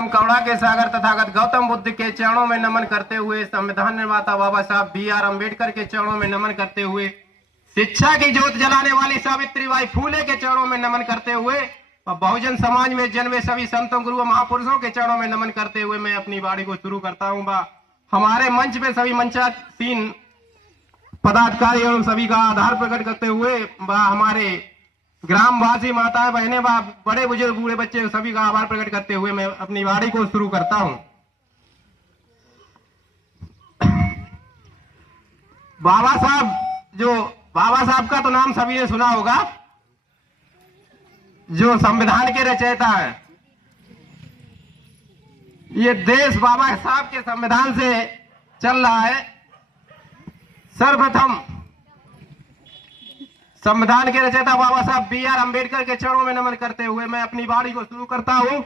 करुणा के सागर तथागत गौतम बुद्ध के चरणों में नमन करते हुए, संविधान निर्माता बाबा साहब बी.आर. अम्बेडकर के चरणों में नमन करते हुए, शिक्षा की ज्योत जलाने वाली सावित्रीबाई फूले के चरणों में नमन करते हुए और बहुजन समाज में जन्मे सभी संतों गुरुओं महापुरुषों के चरणों में नमन करते हुए मैं अपनी वाणी को शुरू करता हूँ। हमारे मंच पे सभी मंचासीन पदाधिकारी एवं सभी का आधार प्रकट करते हुए हमारे ग्रामवासी माताएं बहनें बड़े बुजुर्ग बूढ़े बच्चे सभी का आभार प्रकट करते हुए मैं अपनी वाणी को शुरू करता हूं। बाबा साहब का तो नाम सभी ने सुना होगा, जो संविधान के रचयिता है। ये देश बाबा साहब के संविधान से चल रहा है। सर्वप्रथम संविधान के रचयिता बाबा साहब बी.आर. अम्बेडकर के चरणों में नमन करते हुए मैं अपनी वाणी को शुरू करता हूं।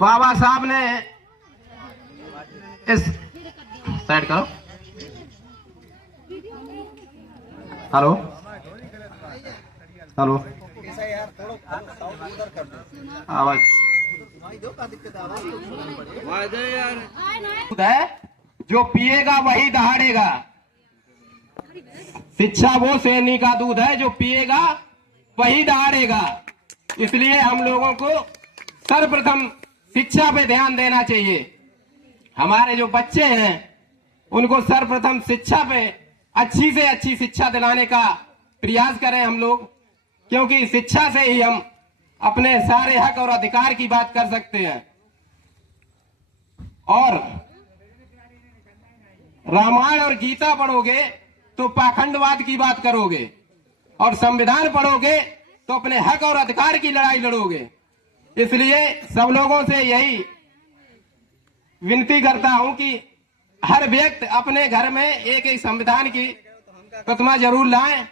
बाबा साहब ने इस साइड करो, हेलो हेलो, आवाज जो पिएगा वही दहाड़ेगा। शिक्षा वो सैनी का दूध है, जो पिएगा वही दहाड़ेगा। इसलिए हम लोगों को सर्वप्रथम शिक्षा पे ध्यान देना चाहिए। हमारे जो बच्चे हैं उनको सर्वप्रथम शिक्षा पे अच्छी से अच्छी शिक्षा दिलाने का प्रयास करें हम लोग, क्योंकि शिक्षा से ही हम अपने सारे हक और अधिकार की बात कर सकते हैं। और रामायण और गीता पढ़ोगे तो पाखंडवाद की बात करोगे, और संविधान पढ़ोगे तो अपने हक और अधिकार की लड़ाई लड़ोगे। इसलिए सब लोगों से यही विनती करता हूं कि हर व्यक्ति अपने घर में एक एक संविधान की प्रतिमा जरूर लाएं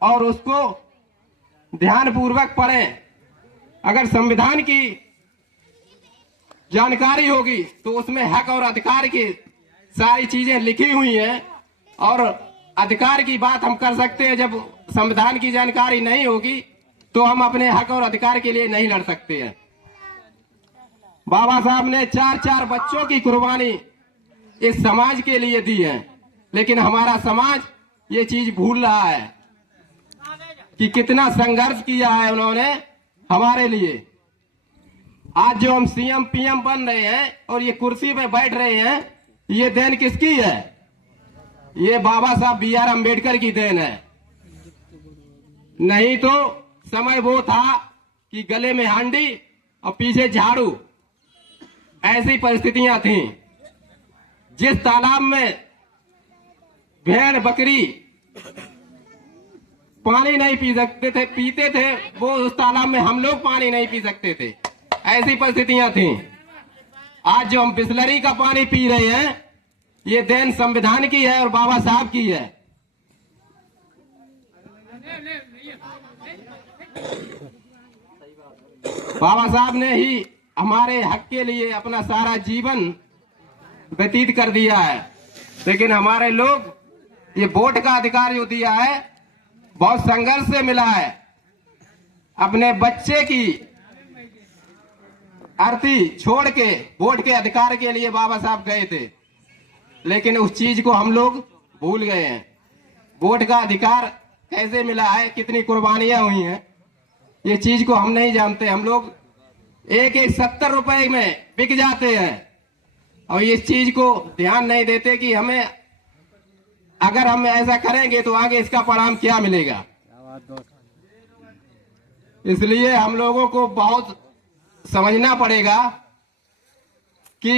और उसको ध्यान पूर्वक पढ़ें। अगर संविधान की जानकारी होगी तो उसमें हक और अधिकार की सारी चीजें लिखी हुई हैं, और अधिकार की बात हम कर सकते हैं। जब संविधान की जानकारी नहीं होगी तो हम अपने हक और अधिकार के लिए नहीं लड़ सकते हैं। बाबा साहब ने 4-4 बच्चों की कुर्बानी इस समाज के लिए दी है, लेकिन हमारा समाज ये चीज भूल रहा है कि कितना संघर्ष किया है उन्होंने हमारे लिए। आज जो हम सीएम पीएम बन रहे हैं और ये कुर्सी पे बैठ रहे हैं, ये देन किसकी है? ये बाबा साहब बी.आर. अम्बेडकर की देन है। नहीं तो समय वो था कि गले में हांडी और पीछे झाड़ू, ऐसी परिस्थितियां थीं। जिस तालाब में भेड़ बकरी पानी नहीं पी सकते थे, पीते थे, वो उस तालाब में हम लोग पानी नहीं पी सकते थे। ऐसी परिस्थितियां थीं। आज जो हम बिस्लरी का पानी पी रहे हैं, ये देन संविधान की है और बाबा साहब की है। बाबा साहब ने ही हमारे हक के लिए अपना सारा जीवन व्यतीत कर दिया है, लेकिन हमारे लोग ये वोट का अधिकार जो दिया है बहुत संघर्ष से मिला है। अपने बच्चे की अर्थी छोड़ के वोट के अधिकार के लिए बाबा साहब गए थे, लेकिन उस चीज को हम लोग भूल गए हैं। वोट का अधिकार कैसे मिला है, कितनी कुर्बानियां हुई हैं, ये चीज को हम नहीं जानते। हम लोग एक 70 रुपए में बिक जाते हैं और इस चीज को ध्यान नहीं देते कि हमें, अगर हम ऐसा करेंगे तो आगे इसका परिणाम क्या मिलेगा। इसलिए हम लोगों को बहुत समझना पड़ेगा कि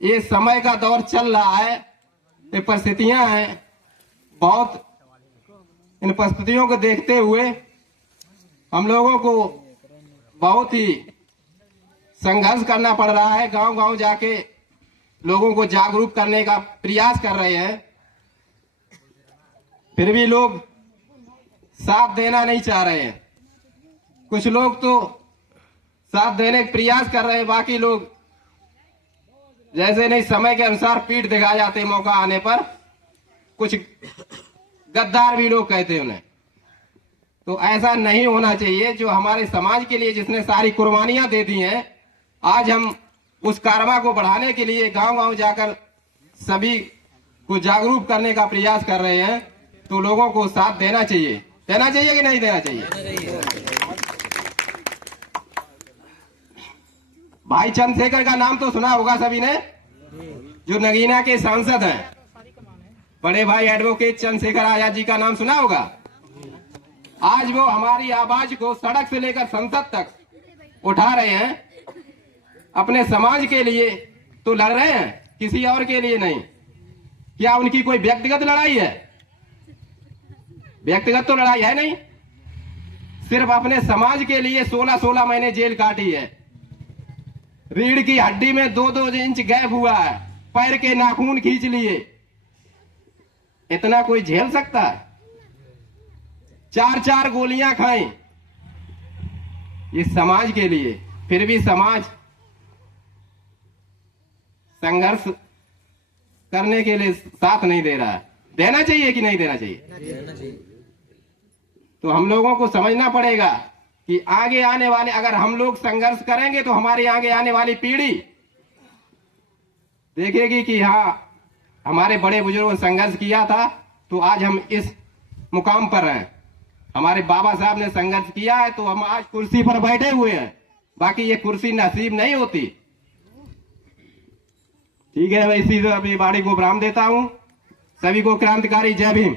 ये समय का दौर चल रहा है, ये परिस्थितियां हैं। बहुत इन परिस्थितियों को देखते हुए हम लोगों को बहुत ही संघर्ष करना पड़ रहा है। गांव-गांव जाके लोगों को जागरूक करने का प्रयास कर रहे हैं, फिर भी लोग साथ देना नहीं चाह रहे हैं। कुछ लोग तो साथ देने का प्रयास कर रहे हैं, बाकी लोग जैसे नहीं समय के अनुसार पीठ दिखा जाते मौका आने पर। कुछ गद्दार भी लोग कहते हैं उन्हें। तो ऐसा नहीं होना चाहिए। जो हमारे समाज के लिए जिसने सारी कुर्बानियां दे दी हैं, आज हम उस कारवा को बढ़ाने के लिए गांव गांव जाकर सभी को जागरूक करने का प्रयास कर रहे हैं। तो लोगों को साथ देना चाहिए कि नहीं देना चाहिए? भाई चंद्रशेखर का नाम तो सुना होगा सभी ने, जो नगीना के सांसद हैं। बड़े भाई एडवोकेट चंद्रशेखर आजाद जी का नाम सुना होगा। आज वो हमारी आवाज को सड़क से लेकर संसद तक उठा रहे हैं। अपने समाज के लिए तो लड़ रहे हैं, किसी और के लिए नहीं। क्या उनकी कोई व्यक्तिगत लड़ाई है? व्यक्तिगत तो लड़ाई है नहीं, सिर्फ अपने समाज के लिए 16-16 महीने जेल काटी है। रीढ़ की हड्डी में 2-2 इंच गैप हुआ है, पैर के नाखून खींच लिए। इतना कोई झेल सकता है? 4-4 गोलियां खाई इस समाज के लिए, फिर भी समाज संघर्ष करने के लिए साथ नहीं दे रहा है। देना चाहिए कि नहीं देना चाहिए? तो हम लोगों को समझना पड़ेगा कि आगे आने वाले, अगर हम लोग संघर्ष करेंगे तो हमारे आगे आने वाली पीढ़ी देखेगी कि हाँ, हमारे बड़े बुजुर्गों ने संघर्ष किया था तो आज हम इस मुकाम पर हैं। हमारे बाबा साहब ने संघर्ष किया है तो हम आज कुर्सी पर बैठे हुए हैं। बाकी ये कुर्सी नसीब नहीं होती। ठीक है, मैं इसी से अपनी वाणी को विराम देता हूं। सभी को क्रांतिकारी जय भीम।